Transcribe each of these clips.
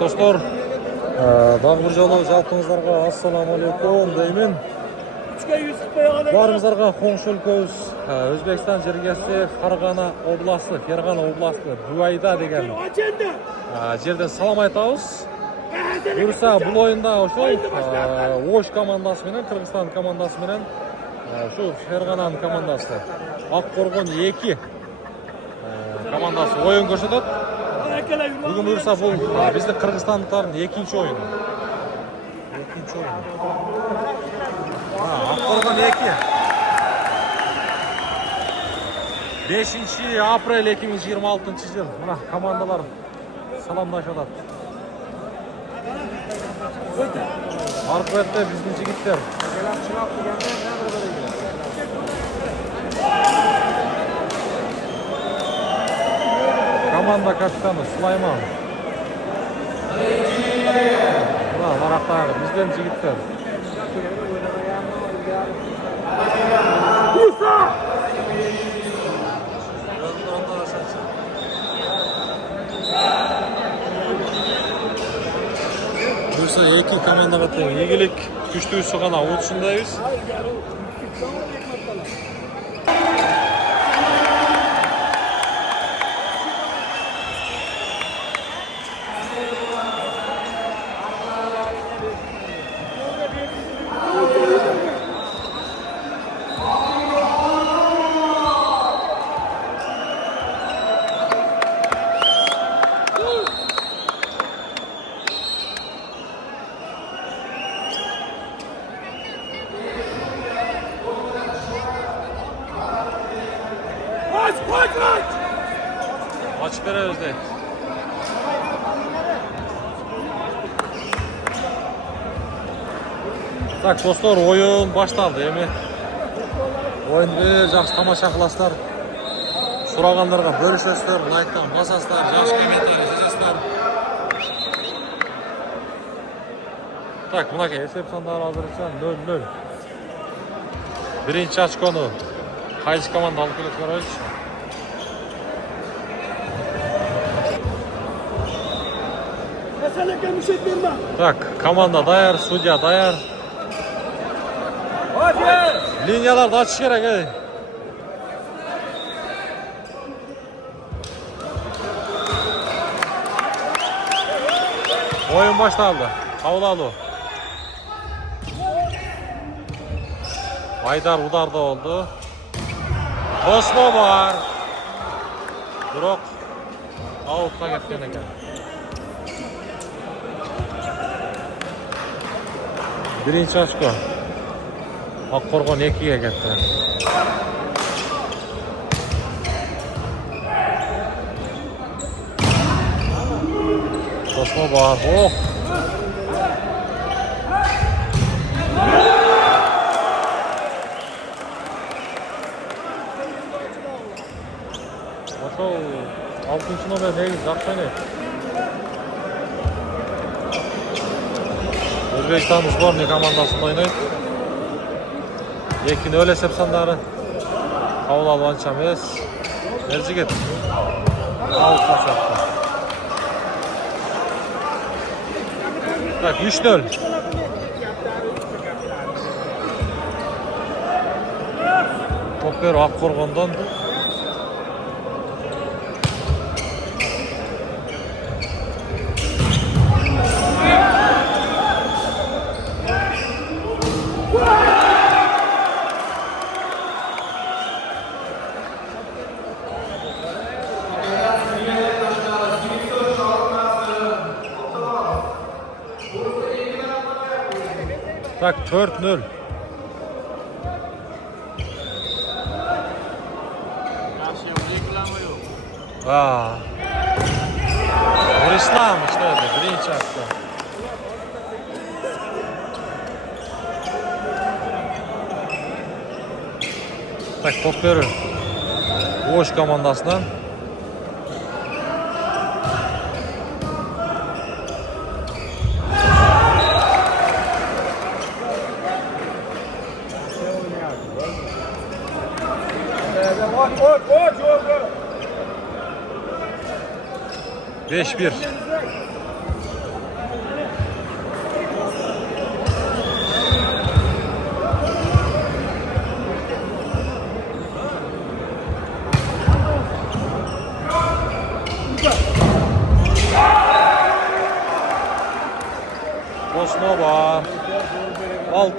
dostlar. Dağ bir jolu жалпыңыздарга assalamu alaikum деймін. Барыңыздарга коңшу өлкөбүз Өзбекстан жергеси Фергана областы Буайда деген жерден салам айтабыз. Буюрса бул оюнда ошол Ош командасы менен Кыргызстан командасы менен ушу Фергананын командасы Аккоргон 2 командасы оюн көрсөтөт. Бүгүн буюрса бул биздин кыргызстандыктардын экинчи оюну. Akkorgon 2. 5 aprel 2026 yıl. Mına komandalar salamlaşat. Arqıvette bizdin jigitler. Komanda kapitanı Sulayman. Mına Marak'tagı bizdin jigitler. Bursa iki komandaga тең ийгилик күчтүүсү гана утушундайбыз. Açık veriyoruz de. Так, dostlar, oyun başlandı, emi. Oyundu жақсы тамаша кыласыздар. Сурагандарга бөлүшөсүздөр, лайктан басасыздар, жакшы комментарий жазасыздар. Так, мынакей эсеп сандары азырынча 0-0. Биринчи очкону кайсы команда алып келет көрөйүз. Так, команда даяр, судья даяр. Линияларды açış керек, ey. Oyun başlandı. Kavul alу. Aydar udarda oldu. Kosmo var. Bırak. Out'a ketken eкен. Birinci açko. Akkorgon 2'ye ketdi. Kosmo var. Oh. Ошол 6-номер негиз жакшы эне. Өзбекстан сборный командасында ойнойт. Экини өле эсеп сандары. Кабыл алуу анча эмес. Эржигет. Алып басатты. Так, 3-0. Топ берүү Аккоргондон. Так, 4-0. Нурислам işledi, birinci açtı. Так, top verir. Oş komandasından.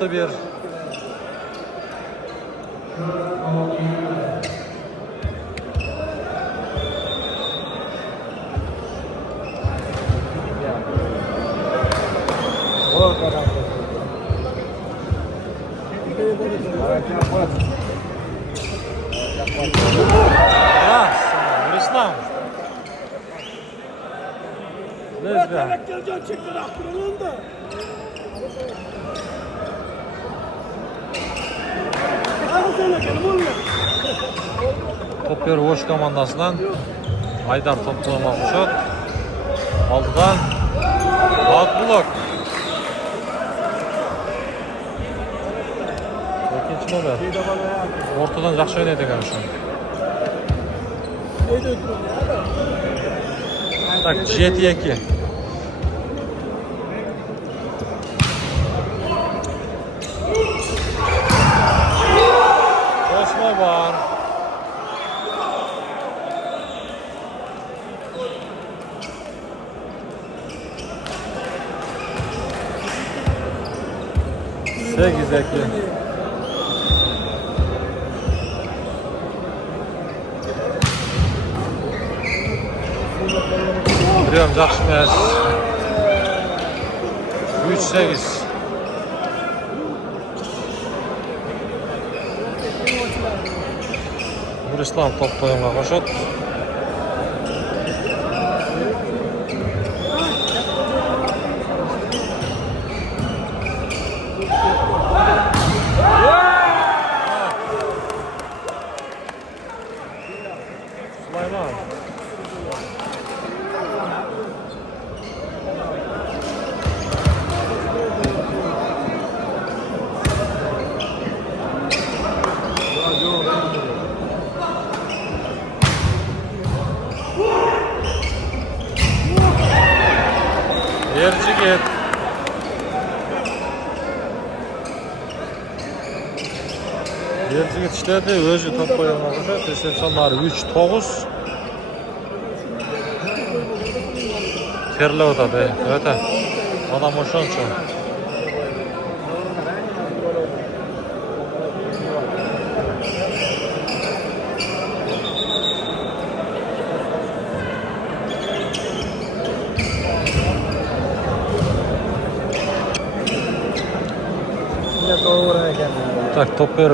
6-1. İslam. Topper Oş komandasından Aydar toplama şut. Aldıdan Alt blok. İkinci nöbet. Ortadan жақсы oynadı ekan şu. Tak 7-2. Osman var. Sekiz ekli. Biliyorum жақсы emas. 3-8. Nurislам топ тоюнга кошот. Сулайман. Ercigit. Ercigit işledi, özü top koyulmadı. Recepsiyonları 3-9. Terle otadı. Evet. Adam oşonçu. Так, Topper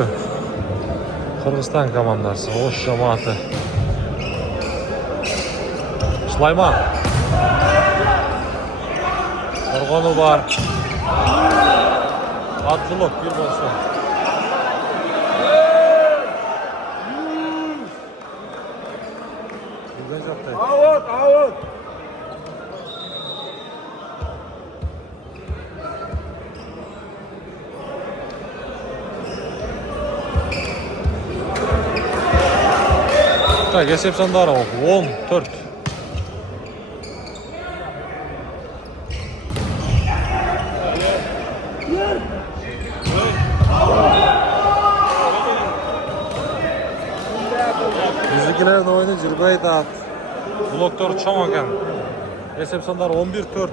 Kırgızistan komandası, Oş cemaati. Süleyman. Orgonu var. Adlılık bir olsun. Out. Так, Recepsiyonları 14. Bizdekilerin oyunu Jirgay da blokları çoğun ekan. Recepsiyonları 11-4.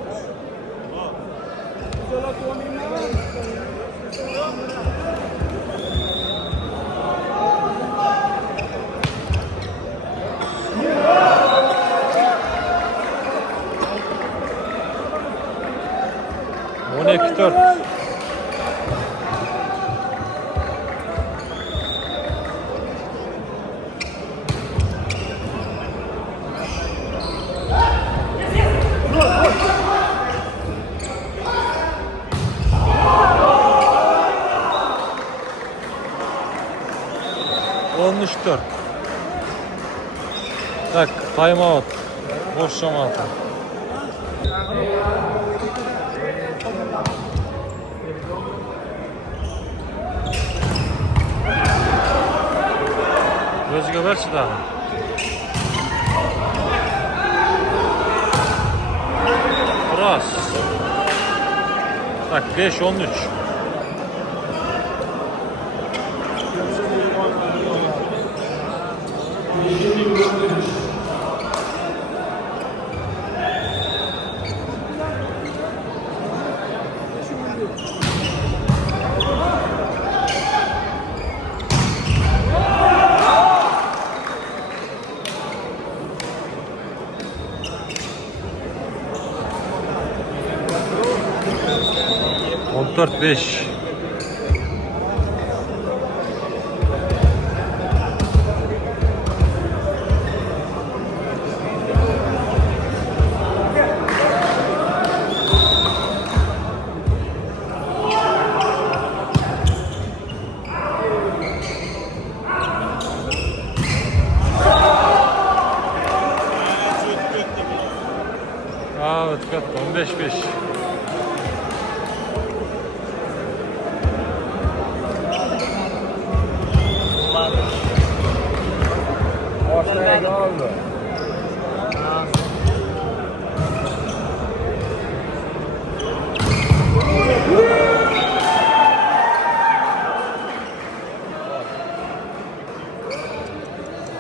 Dört. Так, тайм-аут. Boş cemaati. Özgür ver silahı. Cross. Tak 5-13. 4-4-5. Evet, 15-5. Ortaya oldu.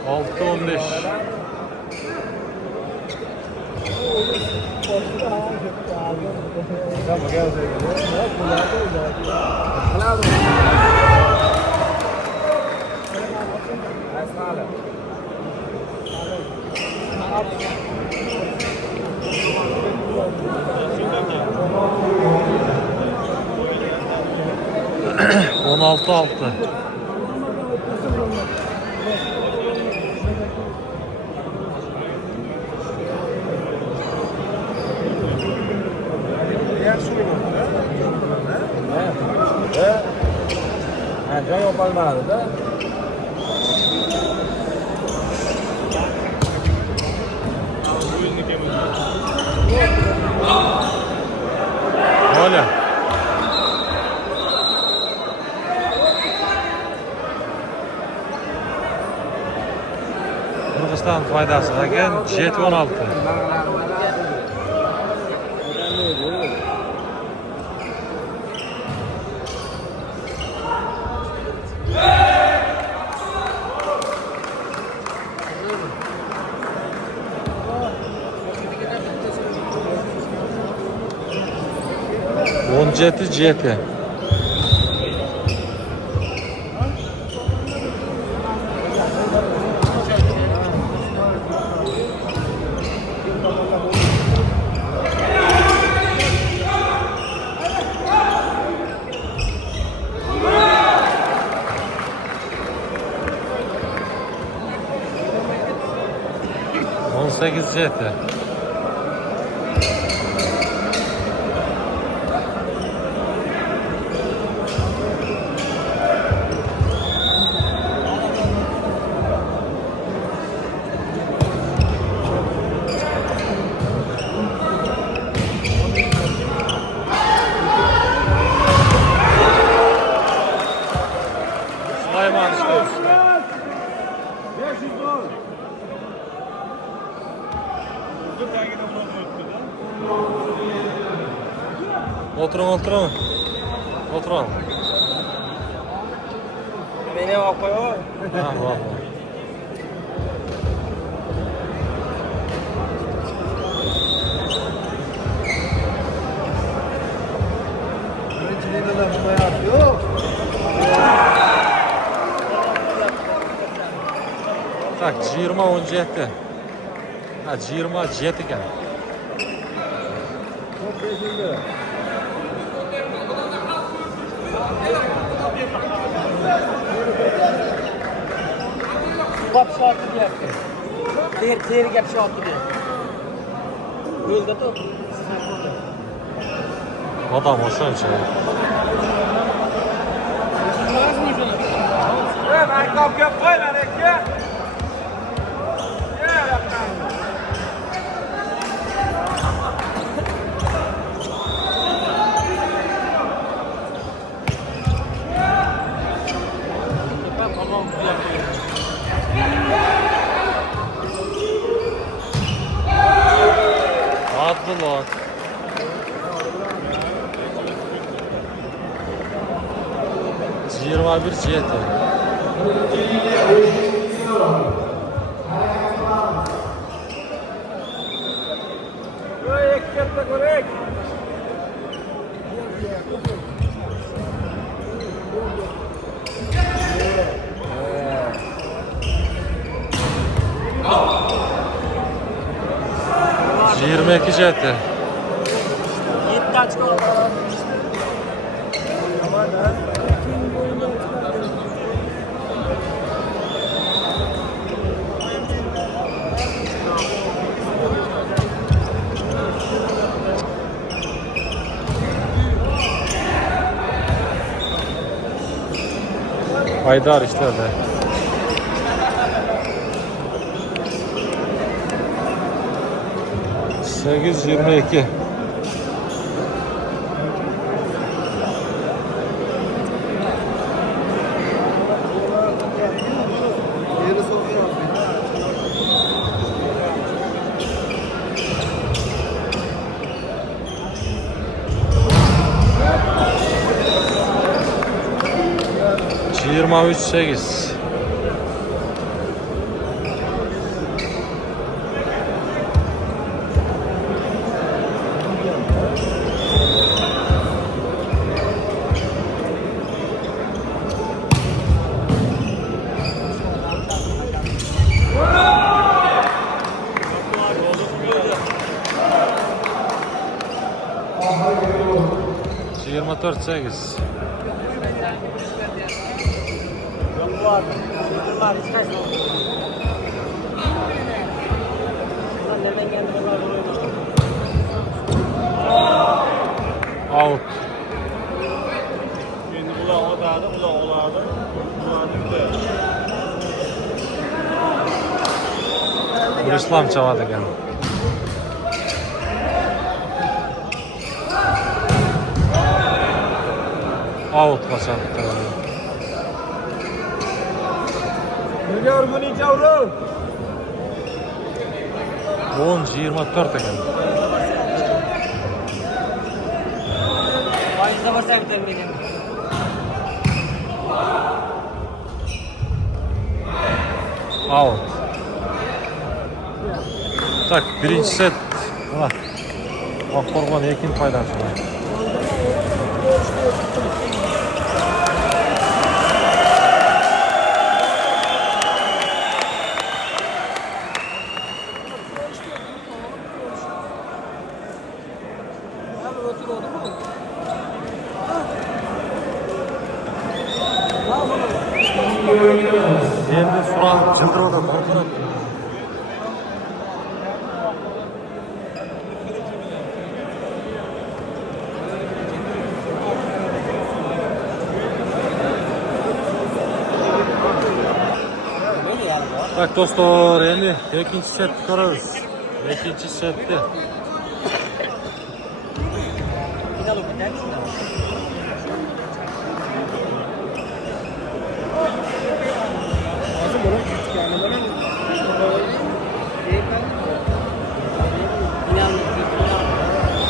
6-15. Tamam gel On altı altı. Joy yapılmadı da. Öyle. Kırgızistan faydası ekan 7-16. On jeti. On sekiz jeti. Süleyman işte. Oturun. Oturun. Beni okuyor. Tamam. Tak 20-17. Ha 27 ekan. Gap şartı deyapti. Teri gap şartı deyapti. Yo'lda-ku. Odam o'shancha. Men gap qo'yman aka. Abdullah. Yirmi bir jeti. Yirmi iki jeti. 7 ochko. Aydar işlerde. Sekiz 22. Yirmi üç 8. Yirmi dört 8. Out. Şimdi bu da olardı. İslam çavadı ekan. Out kaçaptı. Junior Guni Cavru. 10 24 ekan. Vayda varsa bitirmedim. Out. Tak, birinchi set. Mana. Oqqo'rg'on ekin foydasi. Endi sural jildiroda qo'rqinib. Bak do'stlar, endi ikkinchi setni ko'ramiz. Ikkinchi setda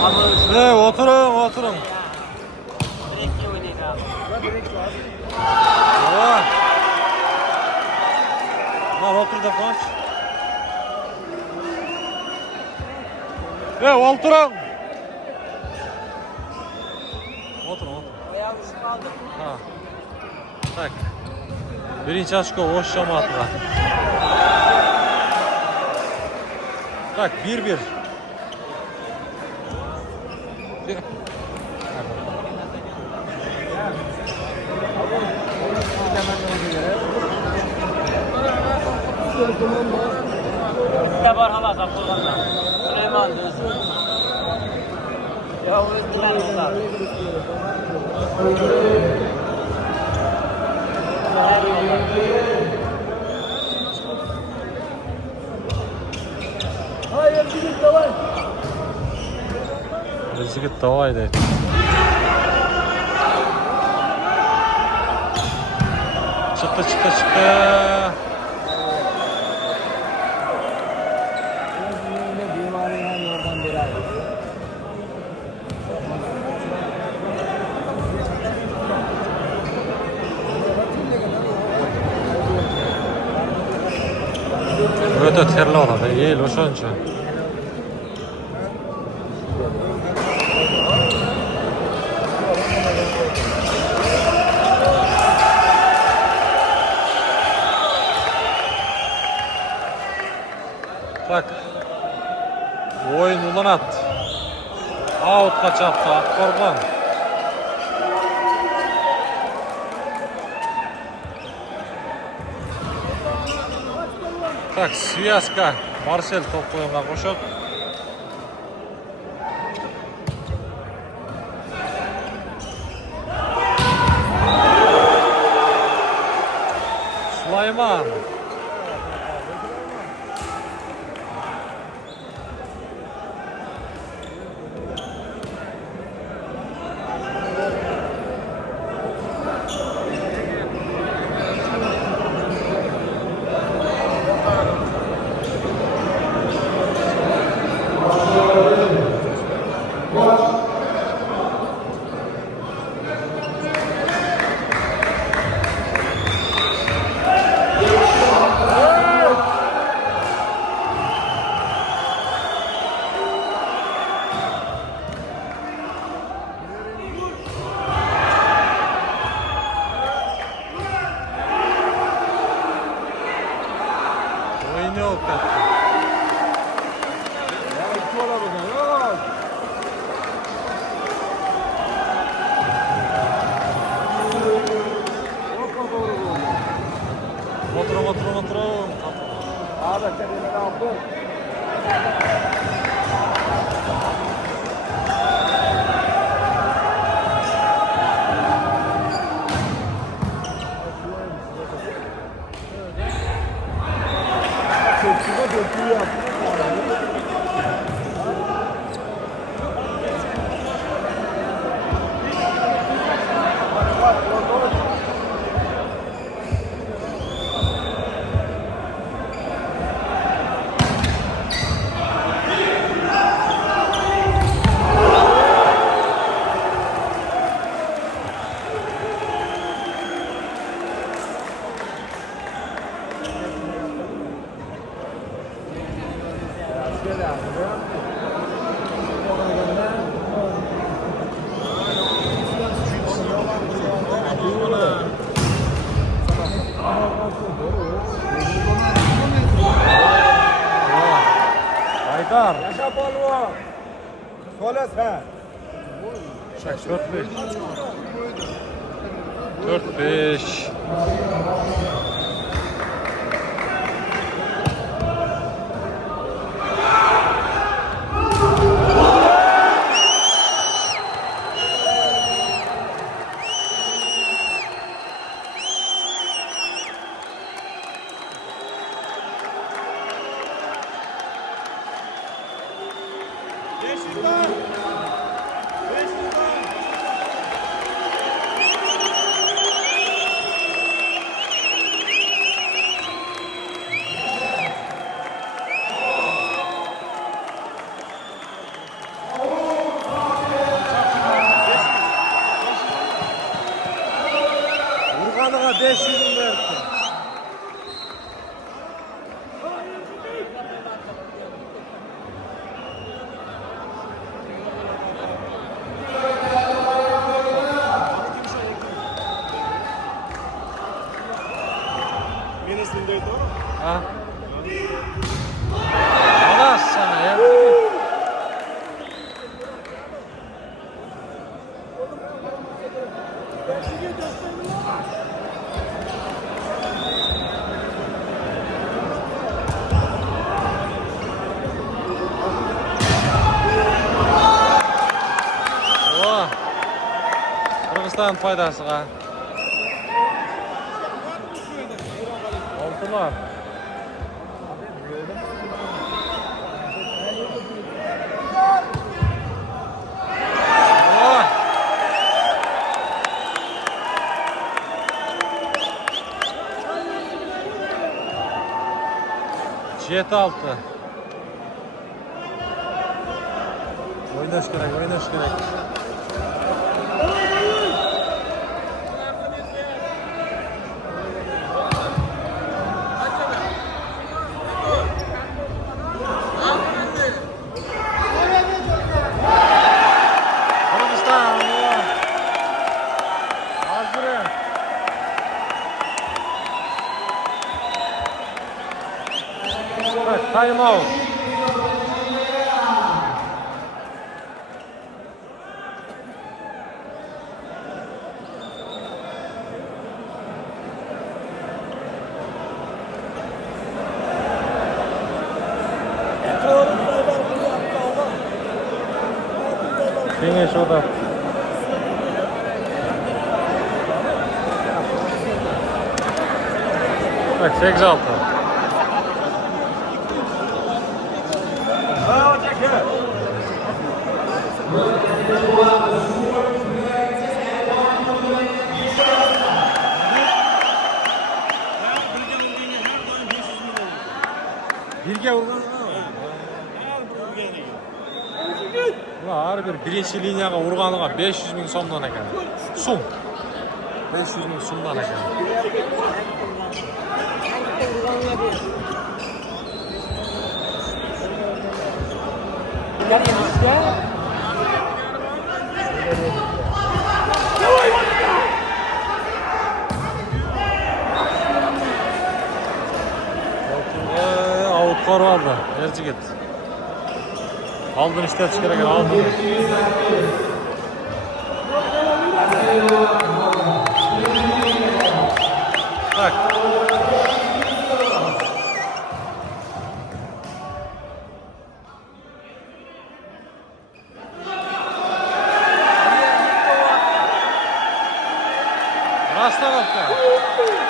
Final o'tadi. Oturun. Direktli oynayın abi. Lan otur da kaç. Oturun. Otur. Ayağı uçuk kaldı. Ha. Tak. Birinchi ochko o'sh jamoatga. Tak, 1-1. Bitta bor xalas Abdulg'anda. Süleyman o'zi. Yo, o'zi bilan o'zlar. Yigit давай deydi. Çıktı. Öte terli oladi, yeyil o'shancha. Tak. Oyun ulanat. Out kaçaptı. Oqqo'rg'on. Tak, Sviyaska. Marsel top o'yinga qo'shib. Sulayman. Oyun yok hatta. Oturum. Abi kendine aldım. Şurada döküyor. Haydar. Yaşa balvan. Söyle sen. 4-5. Vurganığa 500 verdi. Ha? Allah sana ya. Oh. Kırgızistan faydasıga. Oldular. Oh. 7-6. Oynaş gerek. Kırgızistan. Hazır. Time out. Finish orada. Bak 8-6. Ha, çekil. Birge urgan. Har bir birinchi liniyaga urganiga 500 ming so'mdan ekan. So'm. 500 ming so'mdan ekan. Avutkor vardı. Erci git. Aldın işte çıkarken aldın. Bak. Rastlamakta. Otur.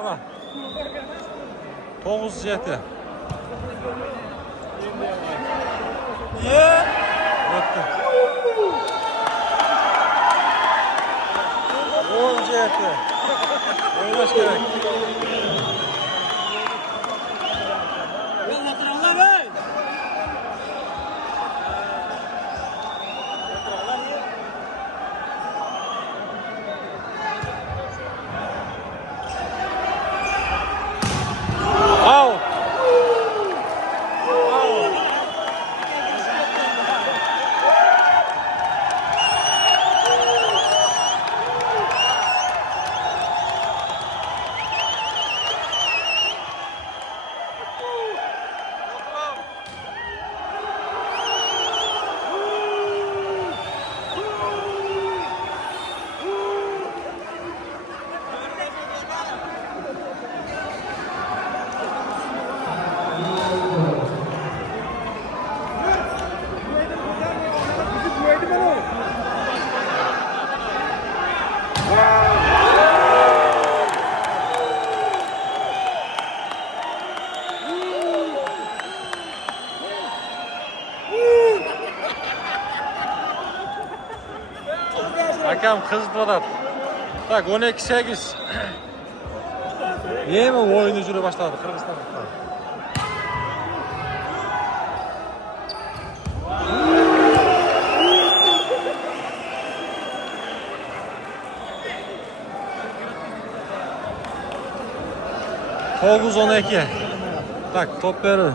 Ana. 9-7. Ye. Öttü. 10-7. Oynaş gerek. Hakam kızdı. Tak 12-8. Niye mi oyunu jüri başladı Kırgızistan'da? Toğuz 12. Tak top verir.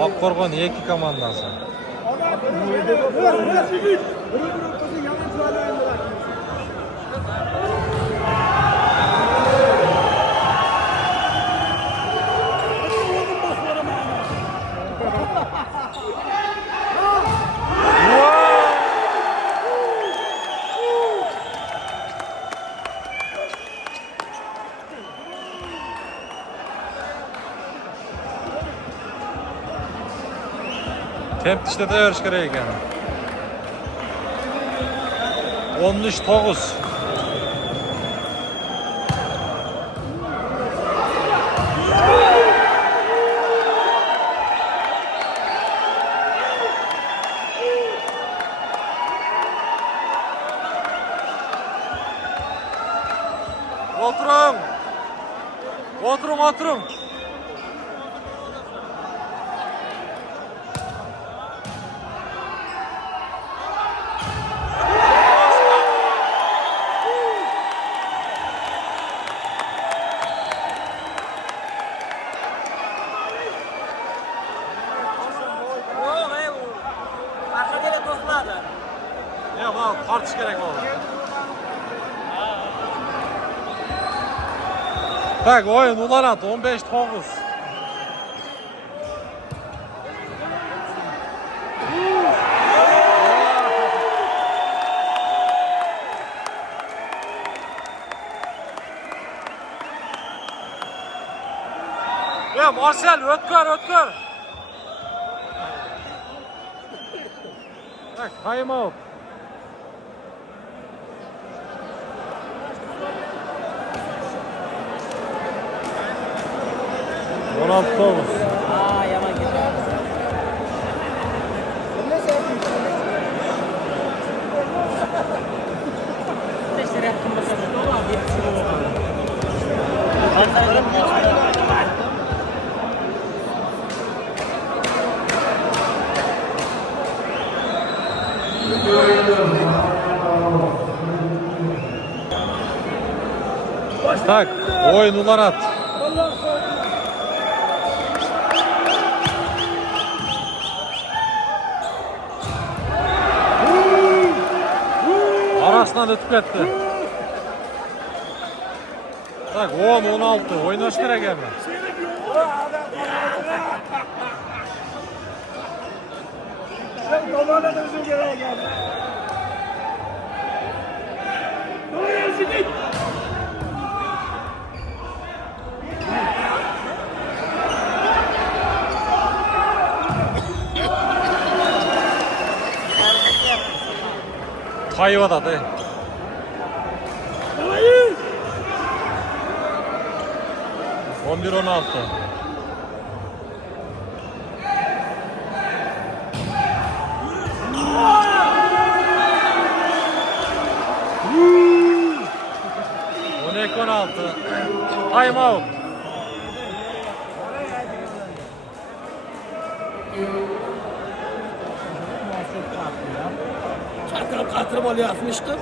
Akkorgon 2 komandası. Temp işlete yarış gerek ekan. 13-9. Oturun. Ya bana tartış gerek oldu. Tak oyun ulan at 15-9. Ya Marcel ötkür. Tak time out. Thomas. Aa yaman geçer. Teşekkür Tak, oyun ulan at. Arasından ötüp gitti. Tak 10-16 oynaş gerek gelme. Sen babanla da özür gerek geldi. Tayvada de. Hayır. 11-16. Time out. Katırım oluyor atmıştım.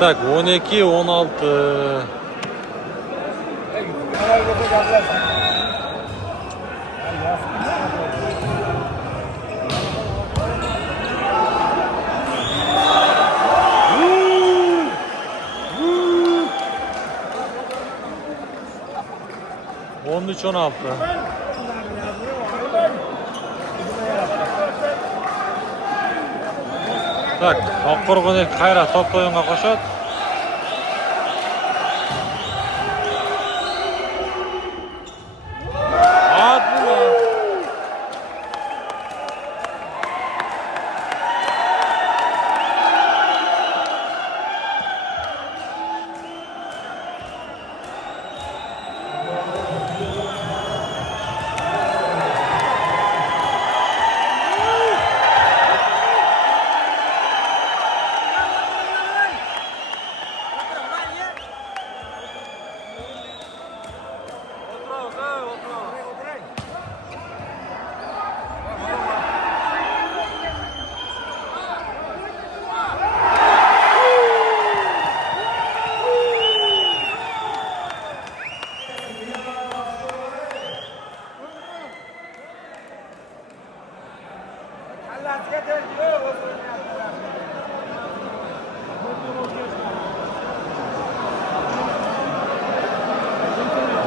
Так, 12-16. On üç 16. Так, Oqqo'rg'o'nik Qayra top o'yinga qo'shadi.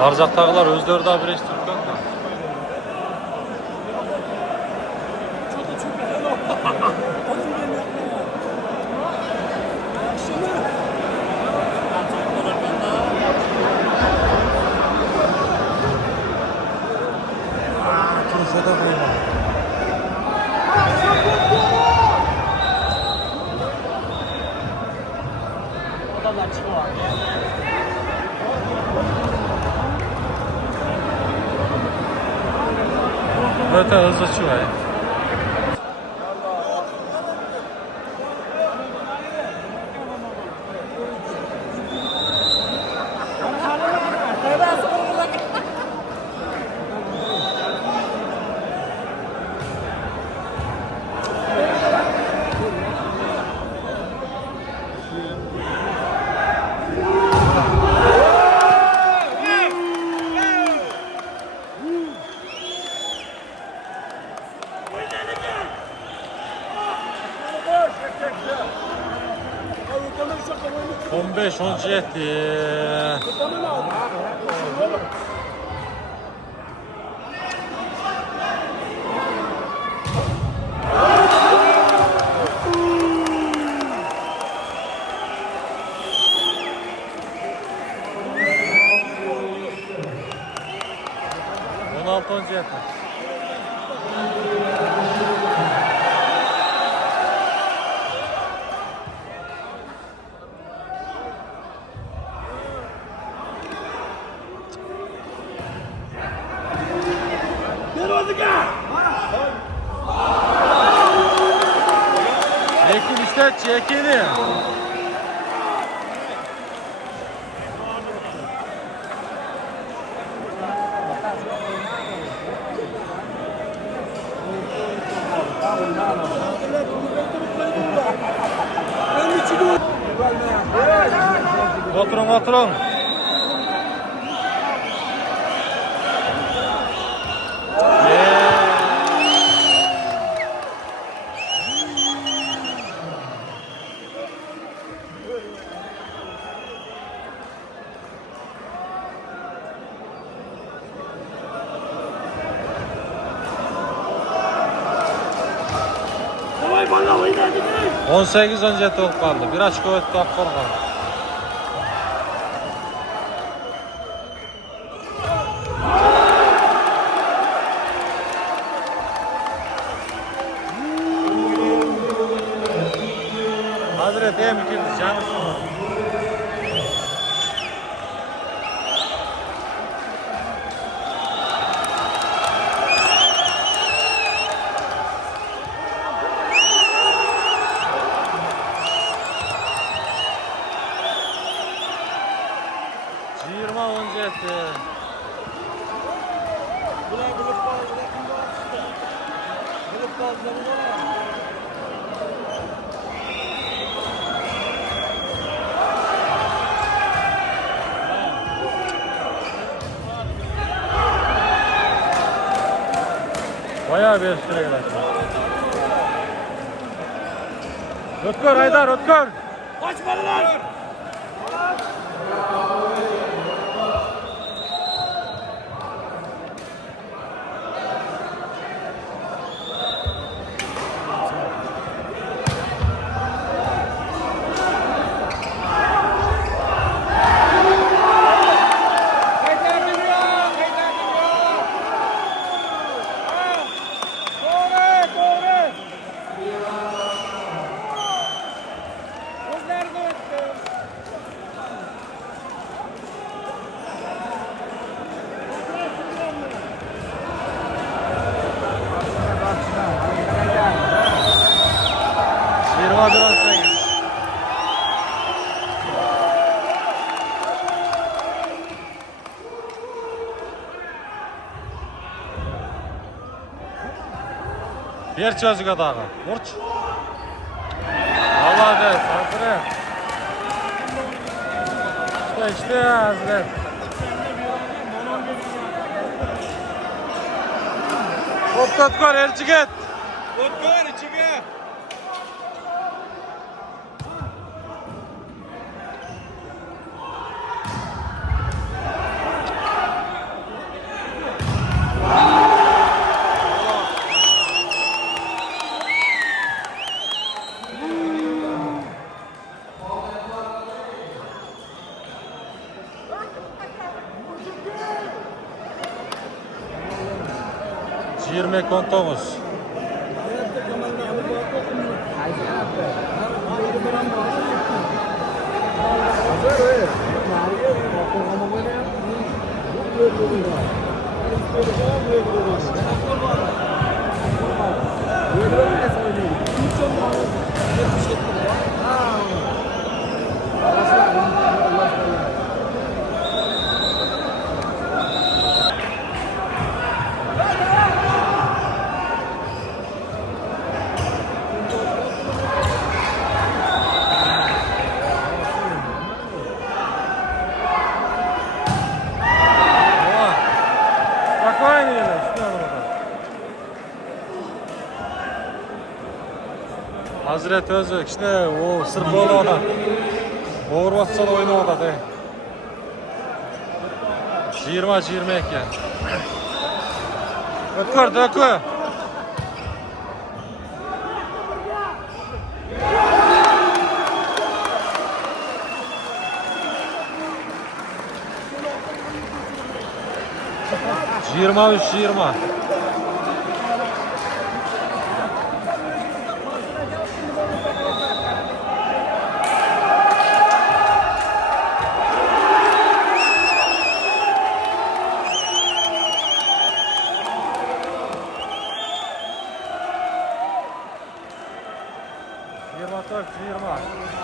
Arzaqdagılar özleri de bir iş tutkan da. Turşa da koymadı. Adamlar çıkıyor. Öte hızlı çıkıyor. 17. On altıncı yetti. Çekin işte çekini. Oturun oturun. Давай, bana oynadı. 18 önce top kaldı. Bir açık öğüt top kaldı. Hazret hem ikimiz canısın. Yirmi önce etti. Bayağı bir süre geldi. Ötkör Haydar, Ötkör. Kaçma lan! Bir çözük adamı. Burç. Allah de, Hazret. İşte Hazret. Hop Ötkör, elçi git. Ötkör içine! Yirmi kontomuz. Hazret Özük işte o sırf oğlu adam. Overwatch'ta da oynamadı. 20-20 ekan. Ötkür, dökü. Yirmi üç, 20. Yirmi dört, 20.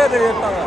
Nerede yeter?